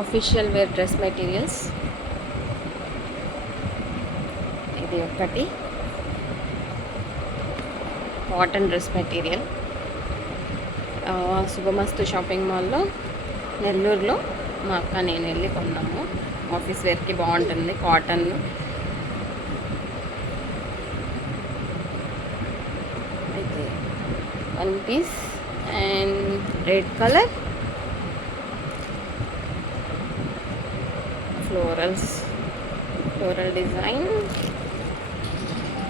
Official wear dress materials. ఇది ఒకటి cotton dress material. శుభమస్తు shopping మాల్లో నెల్లూరులో మా అక్క నేను వెళ్ళి కొన్నాము. ఆఫీస్ వేర్కి బాగుంటుంది కాటన్. అయితే one piece and red colour floral design.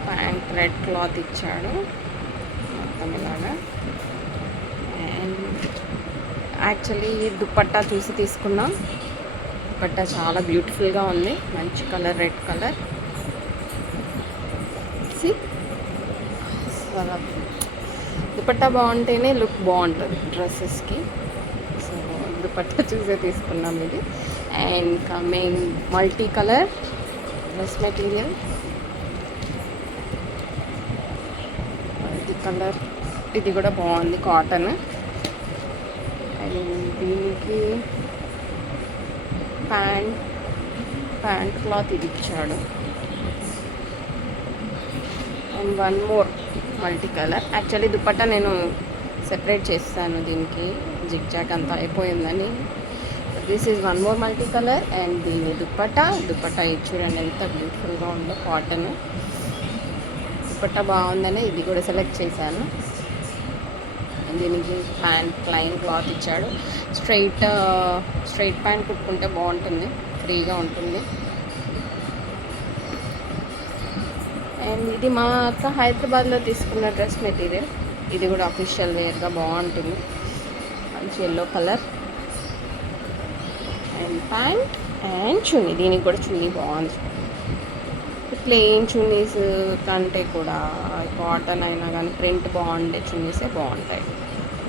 Pant red cloth ఇచ్చాడు మొత్తం ఇలాగా. అండ్ యాక్చువల్లీ దుపట్టా చూసి తీసుకున్నాం. దుపట్టా చాలా బ్యూటిఫుల్గా ఉంది, మంచి కలర్, రెడ్ కలర్. దుపట్టా బాగుంటేనే లుక్ బాగుంటుంది డ్రెస్సెస్కి. సో దుపట్టా చూసే తీసుకున్నాం ఇది. And coming multi colour dress material. Multi colour ఇది కూడా బాగుంది, కాటన్. అండ్ దీనికి ప్యాంట్ క్లాత్ ఇది ఇచ్చాడు. And one more multi colour. Actually dupatta నేను సెపరేట్ చేస్తాను, దీనికి జిగ్జాగ్ అంతా అయిపోయిందని. This is one more multi colour. And దీని దుపట్టా ఇది చూడండి ఎంత బ్యూటిఫుల్గా ఉందో, కాటన్. దుపట్టా బాగుందని ఇది కూడా సెలెక్ట్ చేశాను. దీనికి ప్యాంట్ ప్లెయిన్ క్లాత్ ఇచ్చాడు. స్ట్రైట్ ప్యాంట్ కుట్టుకుంటే బాగుంటుంది, ఫ్రీగా ఉంటుంది. అండ్ ఇది మా అక్క హైదరాబాద్లో తీసుకున్న డ్రెస్ మెటీరియల్. ఇది కూడా అఫీషియల్ వేర్గా బాగుంటుంది, మంచి yellow colour. And pant and చున్నీ. దీనికి కూడా చున్నీ బాగుంది. ప్లెయిన్ చున్నీస్ కంటే కూడా కాటన్ అయినా కానీ ప్రింట్ బాగుండే చున్నీసే బాగుంటాయి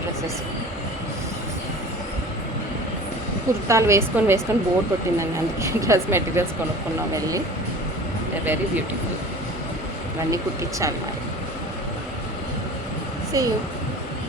డ్రెస్సెస్. కుర్తాలు వేసుకొని బోర్ కొట్టిందండి, అందుకే డ్రెస్ మెటీరియల్స్ కొనుక్కున్నాం వెళ్ళి. Very beautiful. ఇవన్నీ కుట్టించాలి మరి. See you.